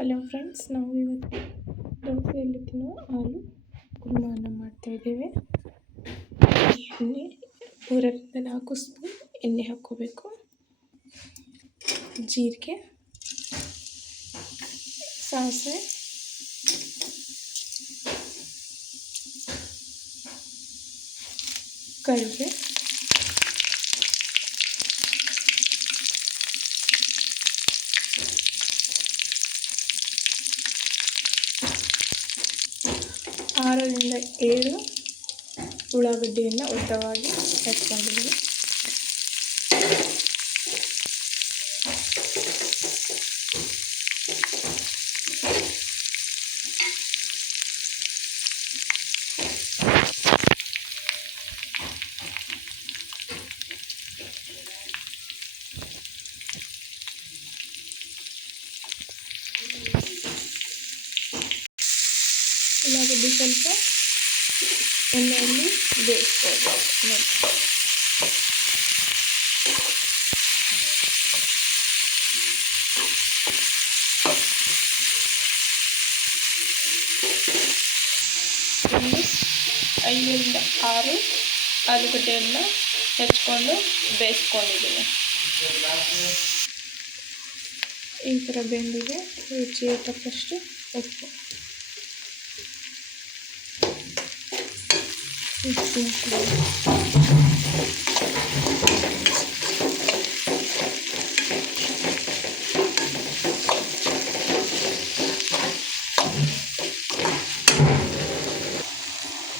Hello friends, ನಾವು ಇವತ್ತು ದೋಸೆಯಲ್ಲಿ ತಿನ್ನುವ ಆಲೂ ಕುರ್ಮಾವನ್ನು ಮಾಡ್ತಾಯಿದ್ದೇವೆ. ಎಣ್ಣೆ 3-4 ಸ್ಪೂನ್ ಎಣ್ಣೆ ಹಾಕ್ಕೋಬೇಕು. ಜೀರಿಗೆ, ಸಾಸಿವೆ, ಕರಿಬೇವು, ಆರರಿಂದ 7 ಉಳ್ಳಾಗಡ್ಡಿಯನ್ನು ಉದ್ದವಾಗಿ ಹೆಚ್ಚಿಕೊಂಡಿದ್ದೀನಿ. ಉಳ್ಳಾಗಡ್ಡಿ ಸ್ವಲ್ಪ ಎಣ್ಣೆಯಲ್ಲಿ ಬೇಯಿಸ್ಕೊಳ್ಬೇಕು. ಒಂದು 5-6 ಆಲೂಗಡ್ಡೆಯನ್ನು ಹೆಚ್ಕೊಂಡು ಬೇಯಿಸ್ಕೊಂಡಿದ್ದೀನಿ. ಈ ಥರ ಬೆಂದಿಗೆ ರುಚಿಗೆ ತಕ್ಕಷ್ಟು ಉಪ್ಪು,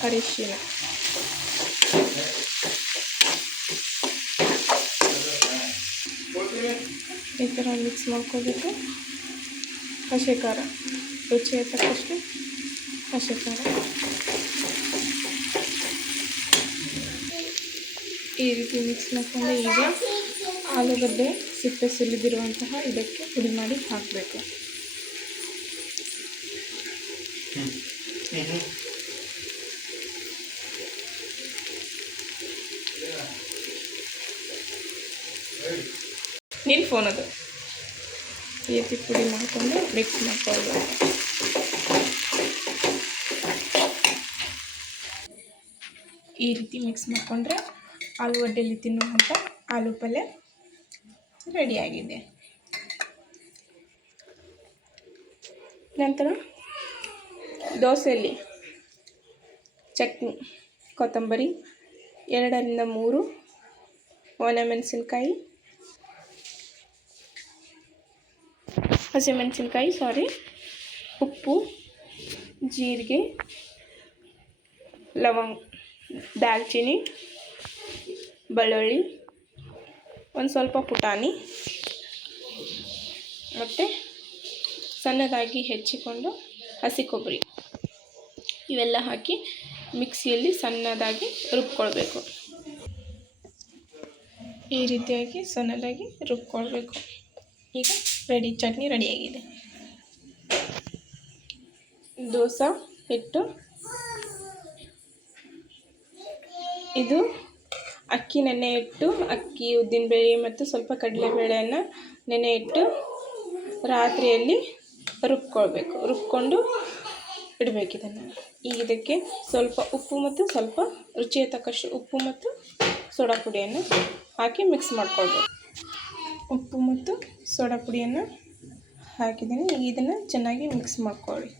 ಅರಿಶಿನ, ಈ ಥರ ಮಿಕ್ಸ್ ಮಾಡ್ಕೋಬೇಕು. ಹಸಿ ಖಾರ, ರುಚಿಗೆ ತಕ್ಕಷ್ಟು ಹಸಿ ಖಾರ. ಈ ರೀತಿ ಮಿಕ್ಸ್ ಮಾಡಿಕೊಂಡು ಈಗ ಆಲೂಗಡ್ಡೆ ಸಿಪ್ಪೆ ಸುಲಿದಿರುವಂತಹ ಇದಕ್ಕೆ ಪುಡಿ ಮಾಡಿ ಹಾಕಬೇಕು. ನೀನು ಫೋನ್ ಅದು ಈ ರೀತಿ ಪುಡಿ ಮಾಡಿಕೊಂಡು ಮಿಕ್ಸ್ ಮಾಡ್ಕೊಳ್ಬೇಕು. ಈ ರೀತಿ ಮಿಕ್ಸ್ ಮಾಡಿಕೊಂಡ್ರೆ ಆಲೂಗಡ್ಡೆಯಲ್ಲಿ ತಿನ್ನುವಂಥ ಆಲೂ ಪಲ್ಯ ರೆಡಿಯಾಗಿದೆ. ನಂತರ ದೋಸೆಯಲ್ಲಿ ಚಟ್ನಿ, ಕೊತ್ತಂಬರಿ, 2-3 ಒಣಮೆಣಸಿನ್ಕಾಯಿ, ಹಸಿಮೆಣಸಿನ್ಕಾಯಿ, ಉಪ್ಪು, ಜೀರಿಗೆ, ಲವಂಗ, ದಾಲ್ಚಿನ್ನಿ, ಬೆಳ್ಳುಳ್ಳಿ, ಒಂದು ಸ್ವಲ್ಪ ಪುಟಾಣಿ ಮತ್ತು ಸಣ್ಣದಾಗಿ ಹೆಚ್ಚಿಕೊಂಡು ಹಸಿ ಕೊಬ್ಬರಿ ಇವೆಲ್ಲ ಹಾಕಿ ಮಿಕ್ಸಿಯಲ್ಲಿ ಸಣ್ಣದಾಗಿ ರುಬ್ಕೊಳ್ಬೇಕು. ಈ ರೀತಿಯಾಗಿ ಸಣ್ಣದಾಗಿ ರುಬ್ಕೊಳ್ಬೇಕು. ಈಗ ಚಟ್ನಿ ರೆಡಿಯಾಗಿದೆ. ದೋಸೆ ಹಿಟ್ಟು, ಇದು ಅಕ್ಕಿ ನೆನೆ ಇಟ್ಟು, ಅಕ್ಕಿ, ಉದ್ದಿನಬೇಳೆ ಮತ್ತು ಸ್ವಲ್ಪ ಕಡಲೆಬೇಳೆಯನ್ನು ನೆನೆ ಇಟ್ಟು ರಾತ್ರಿಯಲ್ಲಿ ರುಬ್ಕೊಂಡು ಇಡಬೇಕು. ಈಗ ಇದಕ್ಕೆ ಸ್ವಲ್ಪ ಉಪ್ಪು ಮತ್ತು ಸ್ವಲ್ಪ ರುಚಿಗೆ ತಕ್ಕಷ್ಟು ಉಪ್ಪು ಮತ್ತು ಸೋಡಾ ಪುಡಿಯನ್ನು ಹಾಕಿ ಮಿಕ್ಸ್ ಮಾಡ್ಕೊಳ್ಬೇಕು. ಉಪ್ಪು ಮತ್ತು ಸೋಡಾ ಪುಡಿಯನ್ನು ಹಾಕಿದ್ದೀನಿ. ಈಗ ಇದನ್ನು ಚೆನ್ನಾಗಿ ಮಿಕ್ಸ್ ಮಾಡ್ಕೊಳ್ಳಿ.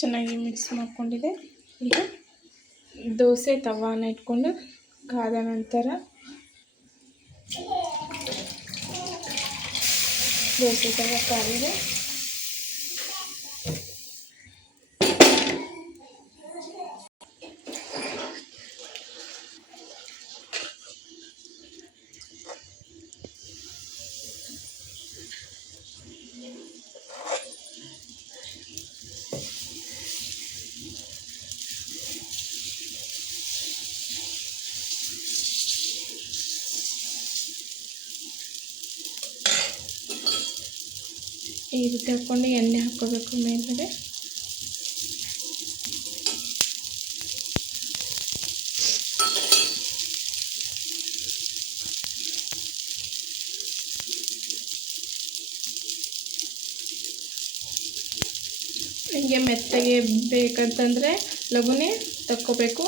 ಚೆನ್ನಾಗಿ ಮಿಕ್ಸ್ ಮಾಡ್ಕೊಂಡಿದೆ. ಈಗ ದೋಸೆ ತವಾನ ಇಟ್ಕೊಂಡು ಕಾದ ನಂತರ ದೋಸೆ ತವ ಕಾದಿದೆ. ಈ ರೀತಿ ಹಾಕ್ಕೊಂಡು ಎಣ್ಣೆ ಹಾಕ್ಕೋಬೇಕು ಮೇಲ್ಗಡೆ. ಹೀಗೆ ಮೆತ್ತಗೆ ಬೇಕಂತಂದರೆ ಲಘುನೇ ತಕ್ಕೋಬೇಕು.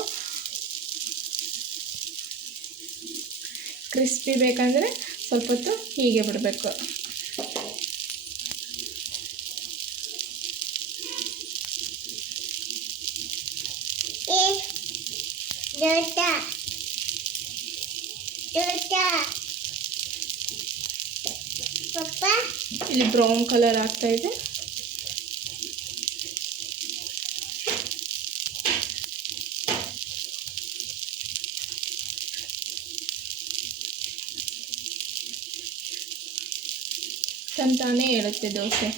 ಕ್ರಿಸ್ಪಿ ಬೇಕಂದರೆ ಸ್ವಲ್ಪ ಹೊತ್ತು ಹೀಗೆ ಬಿಡಬೇಕು. ಇಲ್ಲಿ ಬ್ರೌನ್ ಕಲರ್ ಆಗ್ತಾ ಇದೆ. ತಂತಾನೇ ಹೇಳುತ್ತೆ ದೋಸೆ.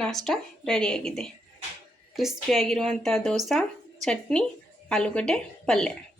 ನಾಷ್ಟ ರೆಡಿಯಾಗಿದೆ. ಕ್ರಿಸ್ಪಿಯಾಗಿರುವಂಥ ದೋಸೆ, ಚಟ್ನಿ, ಆಲೂಗಡ್ಡೆ ಪಲ್ಯ.